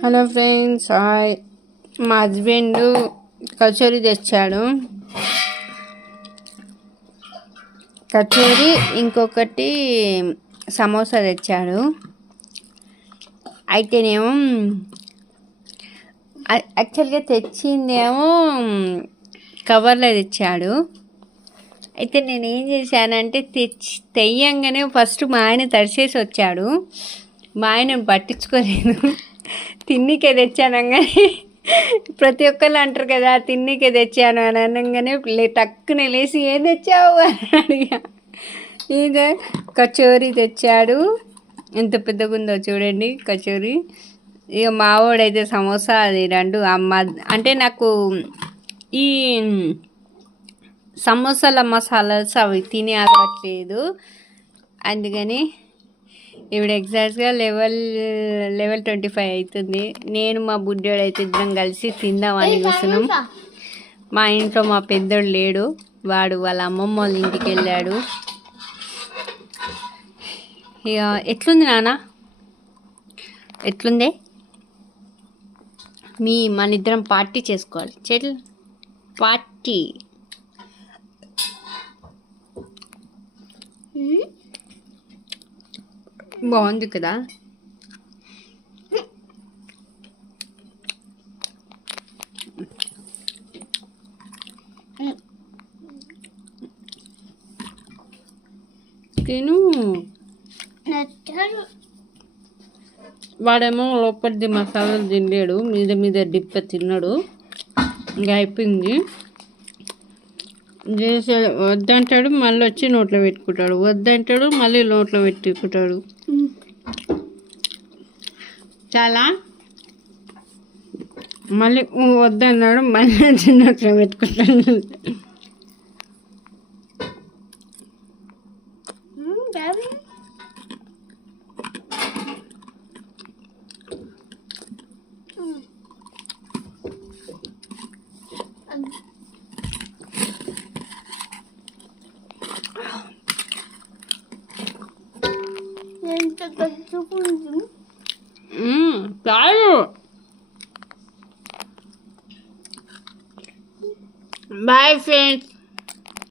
Hello friends, hi. మా husband kachori తెచ్చాడు. కచోరీ ఇంకొకటి సమోసా తెచ్చాడు. అయితేనేమో యాక్చువల్గా తెచ్చిందేమో కవర్లో తెచ్చాడు. అయితే నేను ఏం చేశానంటే తెయ్యంగానే ఫస్ట్ మా ఆయన తడిసేసి వచ్చాడు. మా ఆయన పట్టించుకోలేదు. తిన్నికే తెచ్చాను కానీ ప్రతి ఒక్కళ్ళు అంటారు కదా, తిన్నికే తెచ్చాను అని అనగానే టక్కున లేచి ఏం తెచ్చావు అని అడిగా. ఇక కచోరీ తెచ్చాడు. ఎంత పెద్దగా ఉందో చూడండి కచోరీ. ఇక మావాడైతే సమోసా, అది రెండు అమ్మ. అంటే నాకు ఈ సమోసాల మసాలాస్ అవి తినే అలవాట్లేదు. అందుకని ఇప్పుడు ఎగ్జాక్ట్గా లెవెల్ 25 అవుతుంది. నేను మా బుడ్డోడు అయితే ఇద్దరం కలిసి తిందామని కూర్చున్నాం. మా ఇంట్లో మా పెద్దోడు లేడు, వాడు వాళ్ళ అమ్మమ్మ వాళ్ళ ఇంటికి వెళ్ళాడు. ఇక ఎట్లుంది నాన్న, ఎట్లుందే? మన ఇద్దరం పార్టీ చేసుకోవాలి. చెట్లు పార్టీ. బాగుంది కదా. తిను. వాడేమో లోపలిది మసాలాలు తినలేడు, మీద డిప్ప తిన్నాడు. ఇంకా అయిపోయింది. వద్దంటాడు, మళ్ళీ వచ్చి నోట్లో పెట్టుకుంటాడు. వద్దంటాడు, మళ్ళీ నోట్లో పెట్టుకుంటాడు. చాలా మళ్ళీ వద్దన్నాడు, మళ్ళీ వచ్చి నోట్లో పెట్టుకుంటాడు. చాలు. Bye friends.